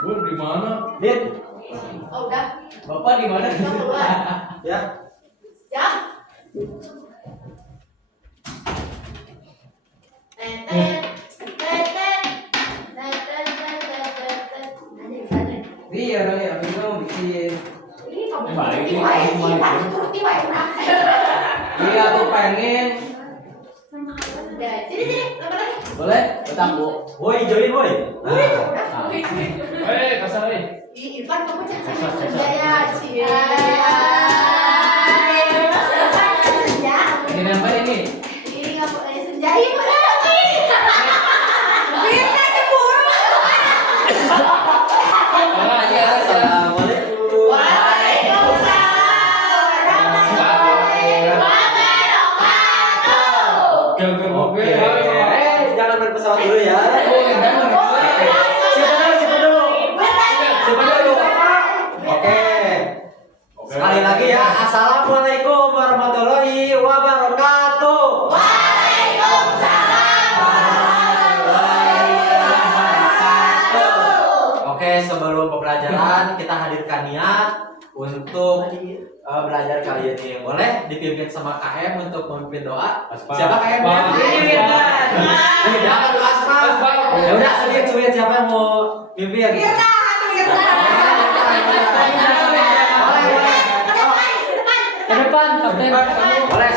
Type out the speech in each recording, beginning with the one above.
Bun di mana? Dit. Oh udah. Bapak di mana? Kita keluar. Ya. Ya. Teten, teten, teten, teten. Anjing sana. Iya, orang ya, bingung bikin. Ini kamu Baik, turuti ini wae kamu sih, main. kamu turuti wae udah. Iya, aku pengen. Udah, sini, lagi. Boleh? Betah, Bu. Woi, join woi. Udah, udah. Kasar Ih, Irfan kamu cek Sesat, sesat. senja ya, Cia. Senja. Ini nempel ini. Ini nggak boleh senja ini berarti. Biarnya cemburu. Assalamualaikum. Waalaikumsalam warahmatullahi wabarakatuh. Oke. Jangan main pesawat dulu ya. Siapa dulu? Oke. Sekali lagi ya. Assalamualaikum warahmatullahi wabarakatuh. Oke, sebelum pembelajaran kita hadirkan niat untuk belajar kali ini. Boleh dipimpin sama KM untuk memimpin doa. Siapa KM-nya? Ini, Jangan doa semua. Ya udah, sulit siapa yang mau pimpin? Ke depan, kapten. Boleh.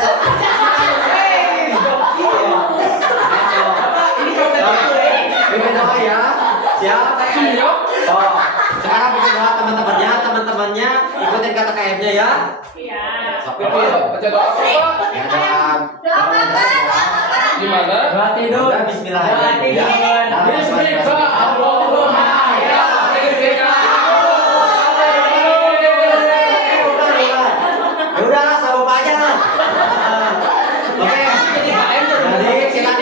Pimpin doa ya. Siap? Oh, sekarang pimpin doa teman-temannya ikutin kata KM-nya ya. Di mana? Doa tidur. Udah, bismillahirrahmanirrahim. Ya udahlah, sama aja lah. Oke. Jadi kita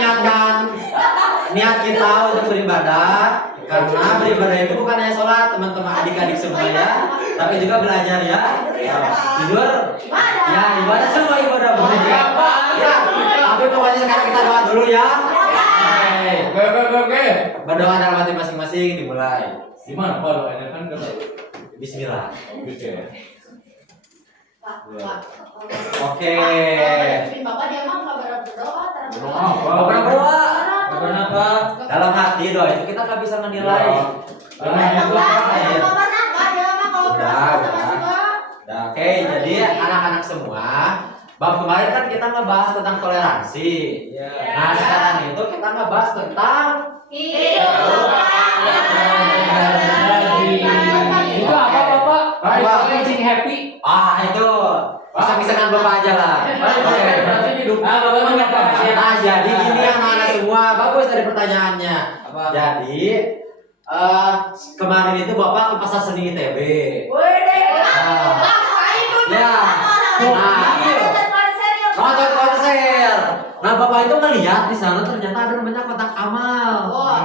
niat kita untuk beribadah, karena beribadah itu bukan hanya sholat, teman-teman adik-adik semua ya, tapi juga belajar ya. Tidur. Ya, ibadah semua ibadah boleh ya. Ya, tapi pokoknya sekarang kita doa dulu ya. Oke. Berdoa dalam hati masing-masing dimulai. Di mana Pak doanya kan Bismillah. Oke. Oke. Bapak dia mah nggak berdoa, Nggak pernah berdoa. Kenapa? Dalam hati doa itu kita nggak bisa menilai. Oke, jadi anak-anak semua, bab kemarin kan kita ngebahas tentang toleransi. Nah, sekarang itu kita ngebahas tentang Itu apa, Bapak? Apa? Making happy. itu bisa-bisa Bapak aja lah. Oke. Bapak mengapa? Nah, jadi gini anak-anak semua, bagus dari pertanyaannya. Jadi kemarin itu Bapak ke Pasar Seni ITB. Nonton konser. Nah, Bapak itu melihat di sana ternyata ada namanya kotak amal,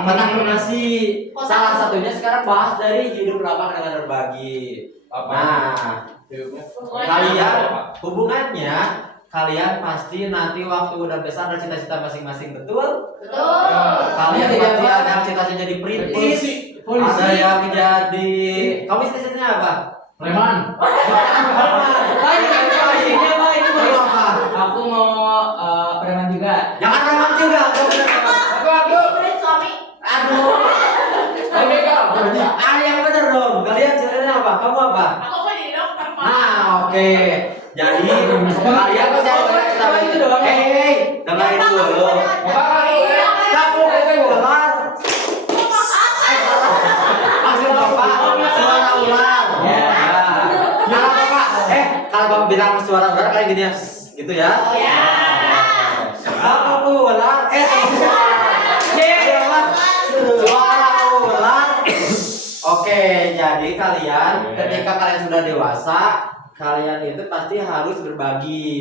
kotak donasi. Salah satunya sekarang bahas dari hidup ramah dengan berbagi. Nah, kalian hubungannya kalian pasti nanti waktu udah besar ada cita-cita masing-masing, betul? Kalian pasti ada yang cita-cita jadi perintis, ada yang jadi. Kamu cita-citanya apa? Preman. Aku mau preman juga. Jangan preman juga. Aduh. Yang bener dong. Kalian cita-citanya apa? Kamu apa? Nah, oke. Jadi kalian tuh cari cita-cita itu doang. Dengerin dulu. Kamu ular. Maksud Bapak suara ular. Kalau Bapak kalau Bapak bilang suara ular kayak gini ya, gitu ya. Kamu ular. Suara ular. Oke, jadi kalian ketika kalian sudah dewasa, kalian itu pasti harus berbagi.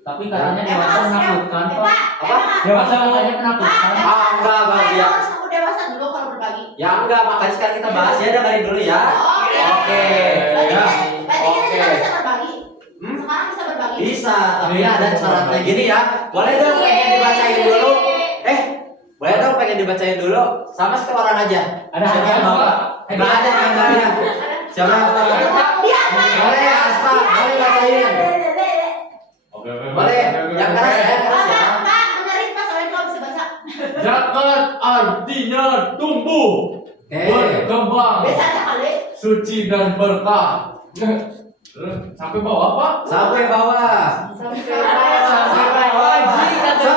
Tapi katanya dewasa menakutkan, Pak. Apa? Dewasa katanya menakutkan. Enggak, Bang. dewasa dulu kalau berbagi. Ya enggak, makanya sekarang kita bahas ya, dengerin dulu ya. Oke. Ya. Berarti kita bisa berbagi. Sekarang bisa berbagi. Bisa, tapi ada syaratnya gini ya. Boleh dong pengen dibacain dulu. Boleh dong pengen dibacain dulu. Sama setoran aja. Ada Siapa yang hadiah, mau? Pak? Nggak ada gambarnya. Siapa? Dia Boleh Aspa, boleh bacain. Oke. Boleh. Yang keras ya, keras ya. Pak, benerin Pak, soalnya kalau bisa baca. Zakat artinya tumbuh, berkembang, Bisa aja kali. suci dan berkah. Terus sampai bawah Pak? Sampai bawah. Sampai So,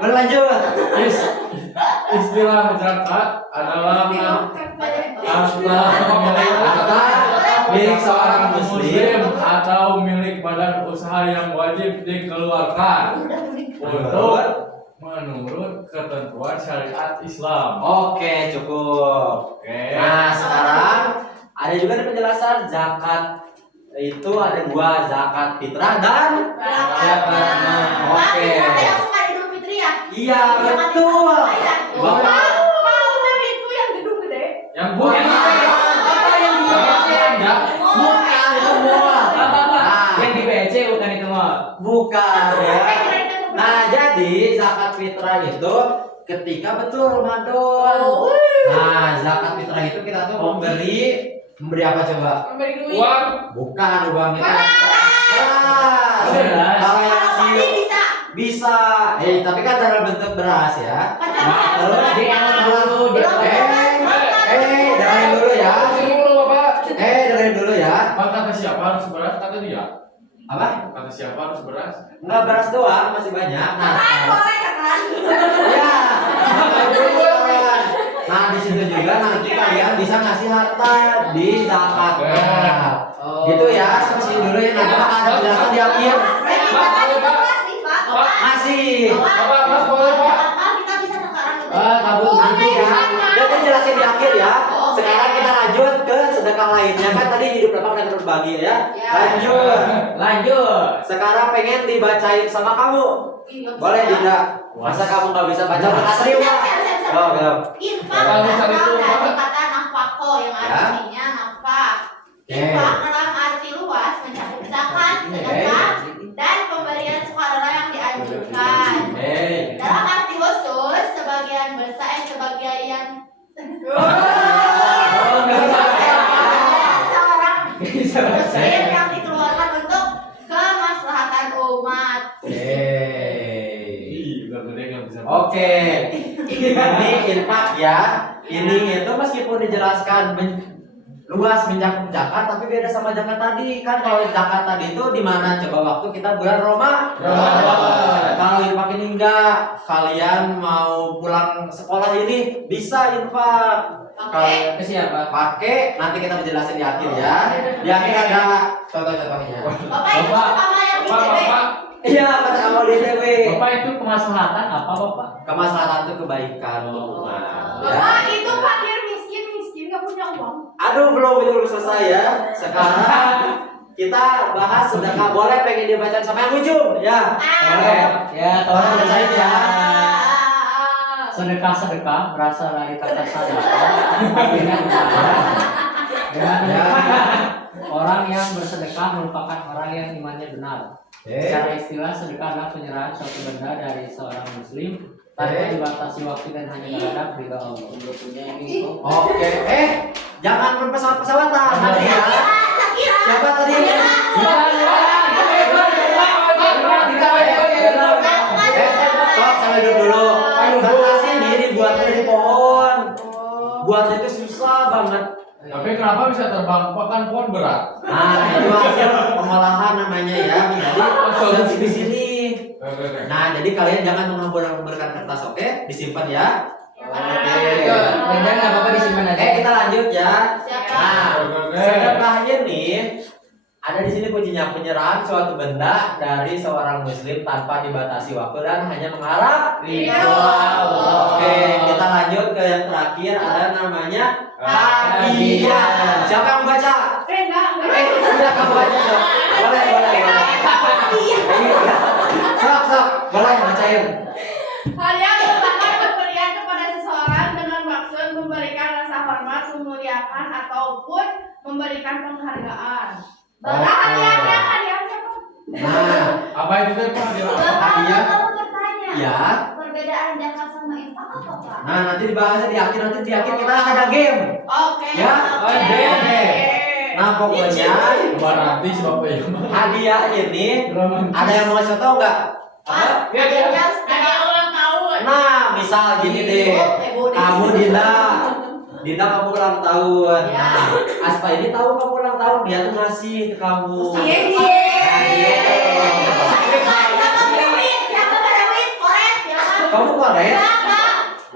berlanjut. Istilah zakat adalah Harta milik seorang muslim atau milik badan usaha yang wajib dikeluarkan untuk menurut ketentuan syariat Islam. Oke, cukup. Oke. Nah, sekarang ada juga nih penjelasan zakat itu ada dua, zakat fitrah dan zakat mal. Oke. Yang suka Idul Fitri ya? Iya, betul. Bapak Mau itu yang gedung gede. Yang bukan Apa yang di BC? bukan itu semua. Apa? Nah, Yang di BC bukan itu mah. bukan ya. Nah, jadi zakat fitrah itu ketika betul Ramadan. Nah, zakat fitrah itu kita tuh memberi apa coba? Memberi duit. uang Bukan uang kita. Beras. Kalau yang Kalau si tadi bisa. bisa, tapi kan dalam bentuk beras ya. Kan cara Terus harus Dia dulu, dia dengerin dulu ya. dulu Bapak. Dengerin dulu ya. Pak, kata siapa harus beras? Kata dia. Apa? Kata siapa harus beras? Enggak beras doang, masih banyak. Nah, boleh kan? ya. Nah, di situ juga nanti kalian bisa ngasih harta di zakat. Gitu ya, sampai sini dulu ya. Nanti bakal ada penjelasan di akhir. Masih. Bapak, Mas, boleh Pak? Kita bisa sekarang gitu. Kabur nanti ya. Nanti jelasin di akhir ya. Sekarang kita lanjut ke sedekah lainnya kan tadi hidup berapa dan berbagi ya. Lanjut. Sekarang pengen dibacain sama kamu. Boleh tidak? Masa kamu nggak bisa baca asli Pak? Oh, belum. Infak Kalau berasal misalnya itu dari apa? kata nafako yang artinya nafkah. Infak dalam arti luas mencakup zakat, sedekah, dan pemberian sukarela yang dianjurkan. Dalam arti khusus, sebagian besar sebagian seorang muslim yang dikeluarkan untuk kemaslahatan umat. Udah gede nggak bisa. Oke. Ini infak ya. Ini itu meskipun dijelaskan luas mencakup zakat tapi beda sama zakat tadi. Kan kalau zakat tadi itu di mana coba waktu kita bulan Ramadan. Kalau infak ini enggak, kalian mau pulang sekolah ini bisa infak. Oke. Ke siapa? Pakai nanti kita menjelaskan di akhir ya. Di akhir ada contoh-contohnya. Bapak itu sama yang di TB. Bapak, Iya, kata kamu di TV. Bapak itu kemaslahatan apa Bapak? Kemaslahatan itu kebaikan untuk umat. Ya. Bapak itu fakir miskin nggak punya uang. Aduh, belum selesai ya. Sekarang kita bahas sedekah. Boleh pengen dibacain sama yang ujung ya. Boleh. Ya, tolong Ah. bacain ya. Sedekah berasal dari kata sedekah. Artinya ibadah. Dengan demikian, orang yang bersedekah merupakan orang yang imannya benar. Secara istilah sedekah adalah penyerahan suatu benda dari seorang muslim tanpa dibatasi waktu dan hanya terhadap ridha Allah. Oke. Jangan berpesawat-pesawatan nanti ya. Sakira. Siapa tadi? Sok sampai dulu. Kertas ini dibuat dari pohon. Buatnya itu susah banget. tapi kenapa bisa terbang? Kan pohon berat. Nah, itu hasil pengolahan namanya ya. Jadi di sini. Nah, jadi kalian jangan menghambur-hamburkan kertas, oke? Disimpan ya. Dan nggak apa-apa disimpan aja. Kita lanjut ya. Nah, Oke. sedekahnya nih ada di sini kuncinya, penyerahan suatu benda dari seorang muslim tanpa dibatasi waktu dan hanya mengharap Ridho Allah. Oke, kita lanjut ke yang terakhir, ada namanya hadiah. Siapa yang baca? Udah kamu baca dong. Boleh. Sok, boleh bacain. Hadiah merupakan pemberian kepada seseorang dengan maksud memberikan rasa hormat, memuliakan ataupun memberikan penghargaan. Hadiahnya siapa? Nah, Apa itu teh Pak? hadiah. Kamu bertanya. Ya. Perbedaan zakat sama sama infak apa, Pak? Nah, nanti dibahasnya di akhir, nanti di akhir kita ada game. Oke. Ya, Oke. oke. Nah, pokoknya Romantis bapak ya. hadiah ini ada yang mau ngasih tau nggak? Pak, hadiahnya harus Ada ulang tahun. Nah, misal gini deh, kamu Dinda kamu ulang tahun. Ya. Nah, Aspa ini tahu kamu ulang tahun, dia tuh ngasih ke kamu. Iya. Kamu korek?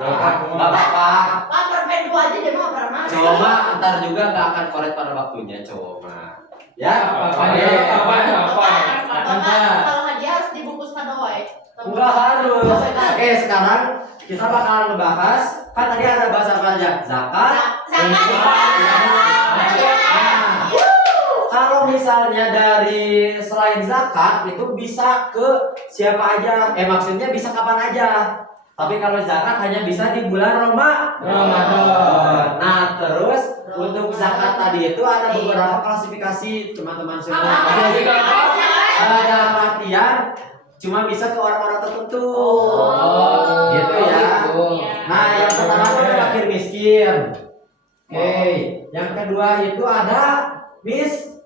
Nggak apa-apa. Pak, permen 2 aja dia mau pernah. Coba ntar juga nggak akan korek pada waktunya, coba. Ya, Apa? Bapak, kalau hadiah harus dibungkuskan doang. Enggak harus. Oke, sekarang kita bakalan ngebahas, kan tadi ada bahasa pajak zakat. Kalau misalnya dari selain zakat itu bisa ke siapa aja, maksudnya bisa kapan aja. Tapi kalau zakat hanya bisa di bulan Ramadan. Nah, terus untuk zakat tadi itu ada beberapa klasifikasi teman-teman semua. Dalam artian cuma bisa ke orang-orang tertentu. Gitu ya. Nah, yang pertama itu fakir miskin. Oke, yang kedua itu ada miskin.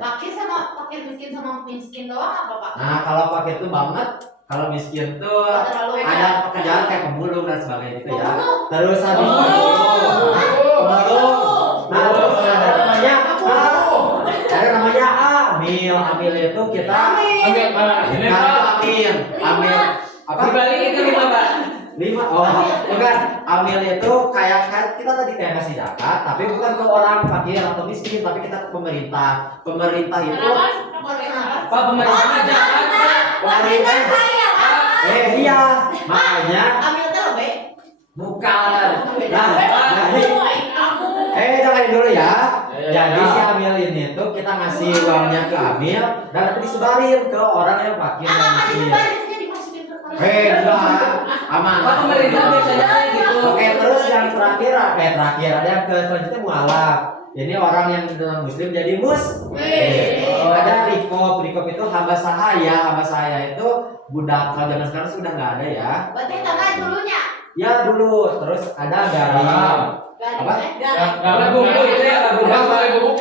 Fakir miskin sama miskin doang apa, Pak? Nah, kalau fakir itu banget, kalau miskin tuh Terlalu ada pekerjaan kayak pemulung dan sebagainya gitu ya. Pemulung? Terus habis pemulung. Nah, terus ada namanya amil. Amil itu kita Ambil mana? Ini Nah, Pak. itu amil apa? Dibalik itu 5, Pak. 5. Oh, bukan. Amil itu kayak kita tadi kayak ngasih zakat, tapi bukan ke orang fakir atau miskin, tapi kita ke pemerintah. Pemerintah itu Pak, pemerintah aja kan. pemerintah. Iya, makanya Ambil lebih. bukan. Nah, jangan dulu ya. Jadi si amil ini tuh kita ngasih uangnya ke amil dan nanti disebarin ke orang yang fakir dan miskin. Enggak, aman. Pak, pemerintah biasanya kayak gitu. Oke, terus yang terakhir ada yang ke selanjutnya mualaf. Ini orang yang non muslim jadi ada rikop itu hamba sahaya itu budak. Kalau zaman sekarang sudah nggak ada ya. Berarti tangan dulunya. Ya dulu, terus ada garam. Apa? Karena bubuk itu ya, bubuk.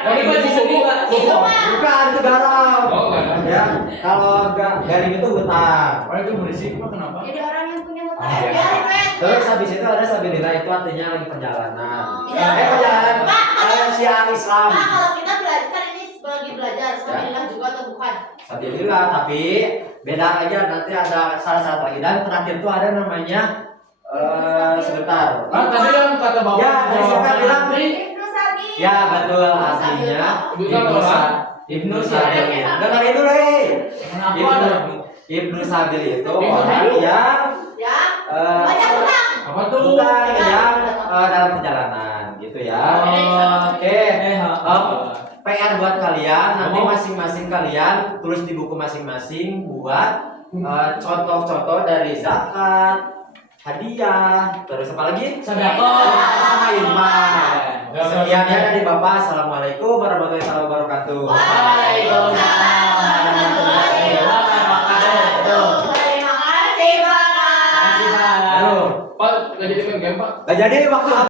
Tapi masih sedih, Pak. Bukan, itu garam. Oh, garam. Ya, kalau garam itu hutang. Oh, itu berisik Pak, kenapa? Jadi orang yang punya hutang. Ah, ya. Biarin, Wet. Terus habis itu ada sabilillah, itu artinya lagi perjalanan. Iya. Perjalanan Pak, syiar Islam. Pak, kalau kita belajar ini lagi belajar, sabilillah juga atau bukan? Sabilillah, tapi beda aja, nanti ada salah-salah lagi. Dan terakhir itu ada namanya sebentar. Kan tadi yang kata bapak. Ya, tadi saya bilang Ibnu Sabi. ya betul, artinya Ibnu Sabil. Dengerin dulu, Ibnu Sabil itu orang yang Ya. Banyak hutang. Apa tuh? bukan yang dalam perjalanan gitu ya. Oke. PR buat kalian, nanti masing-masing kalian tulis di buku masing-masing buat contoh-contoh dari zakat, hadiah, terus apa lagi? Sedekah Sama infak. Sekian ya dari Bapak. Assalamualaikum warahmatullahi wabarakatuh. Waalaikumsalam warahmatullahi wabarakatuh. Terima kasih, Pak. Aduh, Pak, nggak jadi main game Pak. gak jadi waktu